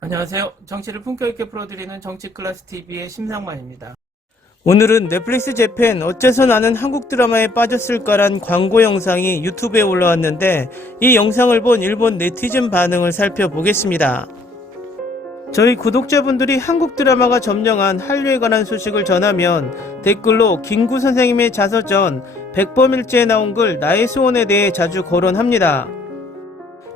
안녕하세요. 정치를 품격 있게 풀어드리는 정치클래스TV의 심상만입니다. 오늘은 넷플릭스 재팬 어째서 나는 한국 드라마에 빠졌을까란 광고 영상이 유튜브에 올라왔는데 이 영상을 본 일본 네티즌 반응을 살펴보겠습니다. 저희 구독자분들이 한국 드라마가 점령한 한류에 관한 소식을 전하면 댓글로 김구 선생님의 자서전 백범일지에 나온 글 나의 소원에 대해 자주 거론합니다.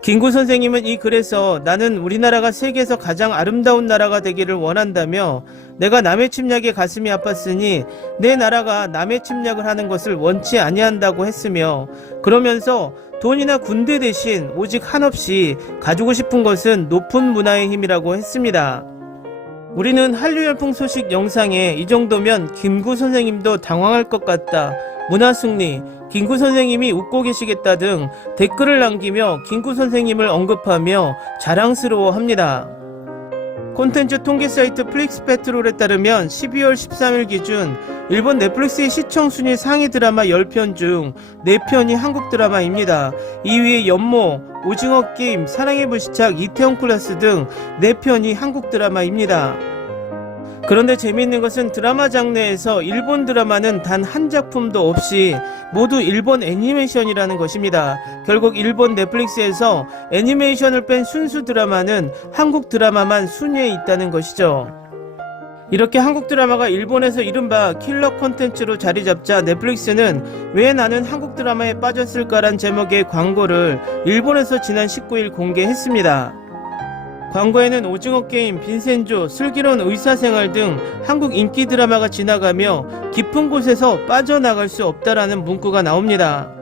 김구 선생님은 이 글에서 나는 우리나라가 세계에서 가장 아름다운 나라가 되기를 원한다며 내가 남의 침략에 가슴이 아팠으니 내 나라가 남의 침략을 하는 것을 원치 아니한다고 했으며 그러면서 돈이나 군대 대신 오직 한없이 가지고 싶은 것은 높은 문화의 힘이라고 했습니다. 우리는 한류 열풍 소식 영상에 이 정도면 김구 선생님도 당황할 것 같다. 문화승리, 김구 선생님이 웃고 계시겠다 등 댓글을 남기며 김구 선생님을 언급하며 자랑스러워합니다. 콘텐츠 통계 사이트 플릭스페트롤에 따르면 12월 13일 기준 일본 넷플릭스의 시청 순위 상위 드라마 10편 중 4편이 한국 드라마입니다. 2위에 연모, 오징어 게임, 사랑의 불시착, 이태원 클래스 등 4편이 한국 드라마입니다. 그런데 재미있는 것은 드라마 장르에서 일본 드라마는 단 한 작품도 없이 모두 일본 애니메이션이라는 것입니다. 결국 일본 넷플릭스에서 애니메이션을 뺀 순수 드라마는 한국 드라마만 순위에 있다는 것이죠. 이렇게 한국 드라마가 일본에서 이른바 킬러 콘텐츠로 자리잡자 넷플릭스는 왜 나는 한국 드라마에 빠졌을까란 제목의 광고를 일본에서 지난 19일 공개했습니다. 광고에는 오징어 게임, 빈센조, 슬기로운 의사생활 등 한국 인기 드라마가 지나가며 깊은 곳에서 빠져나갈 수 없다라는 문구가 나옵니다.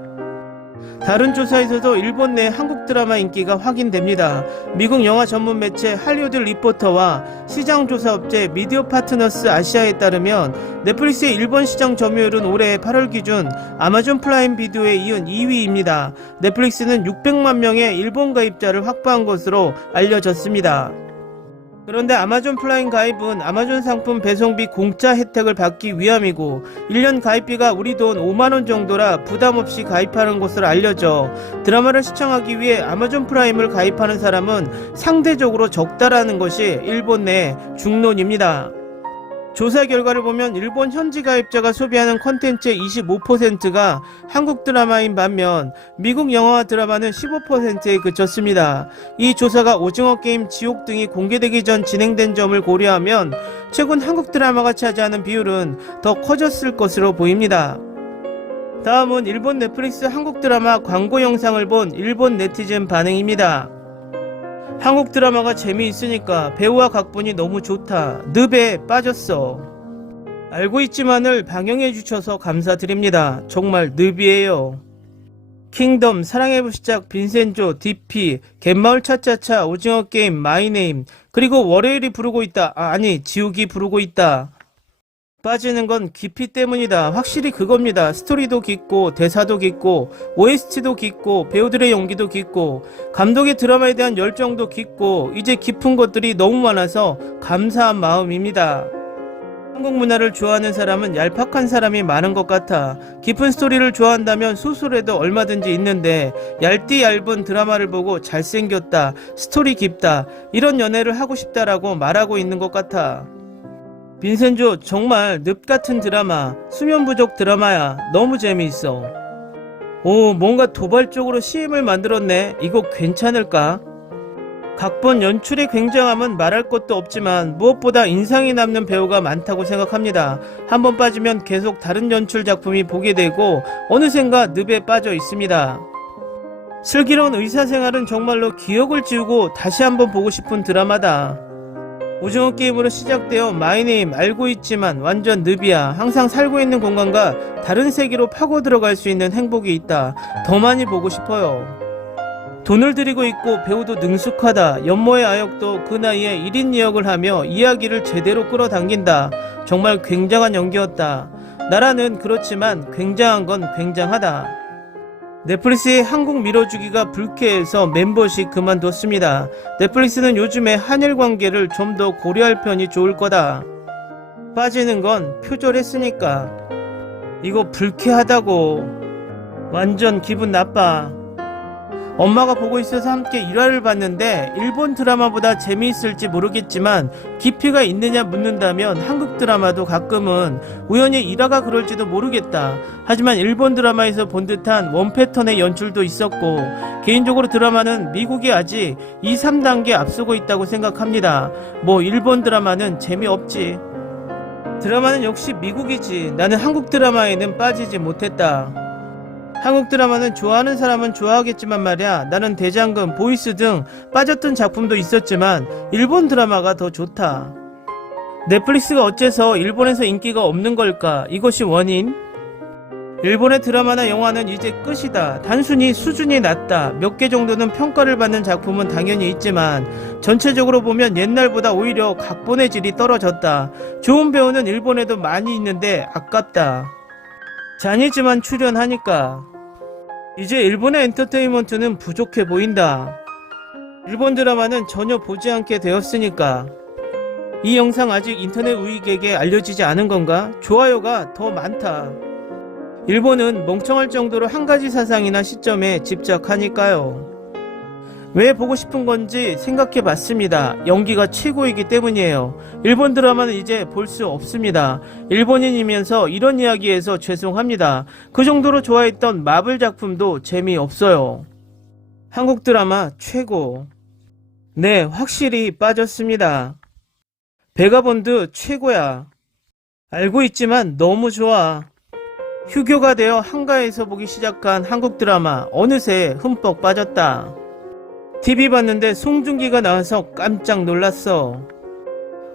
다른 조사에서도 일본 내 한국 드라마 인기가 확인됩니다. 미국 영화 전문 매체 할리우드 리포터와 시장 조사 업체 미디어 파트너스 아시아에 따르면 넷플릭스의 일본 시장 점유율은 올해 8월 기준 아마존 프라임 비디오에 이은 2위입니다. 넷플릭스는 600만 명의 일본 가입자를 확보한 것으로 알려졌습니다. 그런데 아마존 프라임 가입은 아마존 상품 배송비 공짜 혜택을 받기 위함이고 1년 가입비가 우리 돈 5만원 정도라 부담없이 가입하는 것으로 알려져 드라마를 시청하기 위해 아마존 프라임을 가입하는 사람은 상대적으로 적다라는 것이 일본 내 중론입니다. 조사 결과를 보면 일본 현지 가입자가 소비하는 콘텐츠의 25%가 한국 드라마인 반면 미국 영화와 드라마는 15%에 그쳤습니다. 이 조사가 오징어 게임, 지옥 등이 공개되기 전 진행된 점을 고려하면 최근 한국 드라마가 차지하는 비율은 더 커졌을 것으로 보입니다. 다음은 일본 넷플릭스 한국 드라마 광고 영상을 본 일본 네티즌 반응입니다. 한국 드라마가 재미있으니까 배우와 각본이 너무 좋다. 늪에 빠졌어. 알고 있지만을 방영해 주셔서 감사드립니다. 정말 늪이에요. 킹덤, 사랑의 불시착, 빈센조, DP, 갯마을 차차차, 오징어 게임, 마이네임, 그리고 월요일이 부르고 있다. 아니, 지옥이 부르고 있다. 빠지는 건 깊이 때문이다. 확실히 그겁니다. 스토리도 깊고 대사도 깊고 OST도 깊고 배우들의 연기도 깊고 감독의 드라마에 대한 열정도 깊고 이제 깊은 것들이 너무 많아서 감사한 마음입니다. 한국 문화를 좋아하는 사람은 얄팍한 사람이 많은 것 같아. 깊은 스토리를 좋아한다면 소설에도 얼마든지 있는데 얇디 얇은 드라마를 보고 잘생겼다, 스토리 깊다, 이런 연애를 하고 싶다라고 말하고 있는 것 같아. 빈센조 정말 늪같은 드라마, 수면 부족 드라마야. 너무 재미있어. 오, 뭔가 도발적으로 CM을 만들었네. 이거 괜찮을까? 각본 연출의 굉장함은 말할 것도 없지만 무엇보다 인상이 남는 배우가 많다고 생각합니다. 한번 빠지면 계속 다른 연출 작품이 보게 되고 어느샌가 늪에 빠져 있습니다. 슬기로운 의사생활은 정말로 기억을 지우고 다시 한번 보고 싶은 드라마다. 오징어 게임으로 시작되어 마이네임 알고 있지만 완전 늪이야. 항상 살고 있는 공간과 다른 세계로 파고 들어갈 수 있는 행복이 있다. 더 많이 보고 싶어요. 돈을 들이고 있고 배우도 능숙하다. 연모의 아역도 그 나이에 1인 역을 하며 이야기를 제대로 끌어당긴다. 정말 굉장한 연기였다. 나라는 그렇지만 굉장한 건 굉장하다. 넷플릭스의 한국 밀어주기가 불쾌해서 멤버십 그만뒀습니다. 넷플릭스는 요즘에 한일 관계를 좀 더 고려할 편이 좋을 거다. 빠지는 건 표절했으니까. 이거 불쾌하다고. 완전 기분 나빠. 엄마가 보고 있어서 함께 일화를 봤는데 일본 드라마보다 재미있을지 모르겠지만 깊이가 있느냐 묻는다면 한국 드라마도 가끔은 우연히 일화가 그럴지도 모르겠다. 하지만 일본 드라마에서 본 듯한 원패턴의 연출도 있었고 개인적으로 드라마는 미국이 아직 2, 3단계 앞서고 있다고 생각합니다. 뭐 일본 드라마는 재미없지. 드라마는 역시 미국이지. 나는 한국 드라마에는 빠지지 못했다. 한국 드라마는 좋아하는 사람은 좋아하겠지만 말이야, 나는 대장금, 보이스 등 빠졌던 작품도 있었지만 일본 드라마가 더 좋다. 넷플릭스가 어째서 일본에서 인기가 없는 걸까? 이것이 원인? 일본의 드라마나 영화는 이제 끝이다. 단순히 수준이 낮다. 몇 개 정도는 평가를 받는 작품은 당연히 있지만 전체적으로 보면 옛날보다 오히려 각본의 질이 떨어졌다. 좋은 배우는 일본에도 많이 있는데 아깝다. 잔이지만 출연하니까. 이제 일본의 엔터테인먼트는 부족해 보인다. 일본 드라마는 전혀 보지 않게 되었으니까. 이 영상 아직 인터넷 우익에게 알려지지 않은 건가? 좋아요가 더 많다. 일본은 멍청할 정도로 한 가지 사상이나 시점에 집착하니까요. 왜 보고 싶은 건지 생각해 봤습니다. 연기가 최고이기 때문이에요. 일본 드라마는 이제 볼 수 없습니다. 일본인이면서 이런 이야기에서 죄송합니다. 그 정도로 좋아했던 마블 작품도 재미없어요. 한국 드라마 최고. 네, 확실히 빠졌습니다. 베가본드 최고야. 알고 있지만 너무 좋아. 휴교가 되어 한가해서 보기 시작한 한국 드라마 어느새 흠뻑 빠졌다. TV 봤는데 송중기가 나와서 깜짝 놀랐어.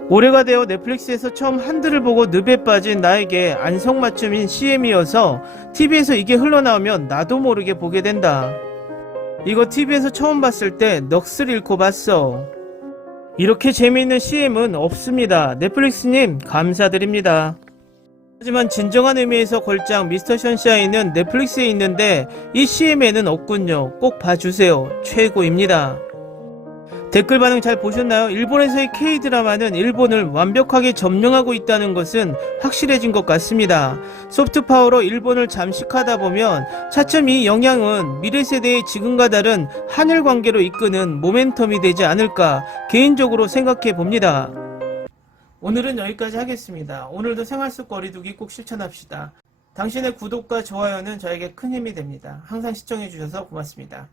올해가 되어 넷플릭스에서 처음 한드를 보고 늪에 빠진 나에게 안성맞춤인 CM이어서 TV에서 이게 흘러나오면 나도 모르게 보게 된다. 이거 TV에서 처음 봤을 때 넋을 잃고 봤어. 이렇게 재미있는 CM은 없습니다. 넷플릭스님 감사드립니다. 하지만 진정한 의미에서 걸작 미스터 션샤인은 넷플릭스에 있는데 이 CM에는 없군요. 꼭 봐주세요. 최고입니다. 댓글 반응 잘 보셨나요? 일본에서의 K드라마는 일본을 완벽하게 점령하고 있다는 것은 확실해진 것 같습니다. 소프트파워로 일본을 잠식하다 보면 차츰 이 영향은 미래 세대의 지금과 다른 한일 관계로 이끄는 모멘텀이 되지 않을까 개인적으로 생각해 봅니다. 오늘은 여기까지 하겠습니다. 오늘도 생활 속 거리두기 꼭 실천합시다. 당신의 구독과 좋아요는 저에게 큰 힘이 됩니다. 항상 시청해 주셔서 고맙습니다.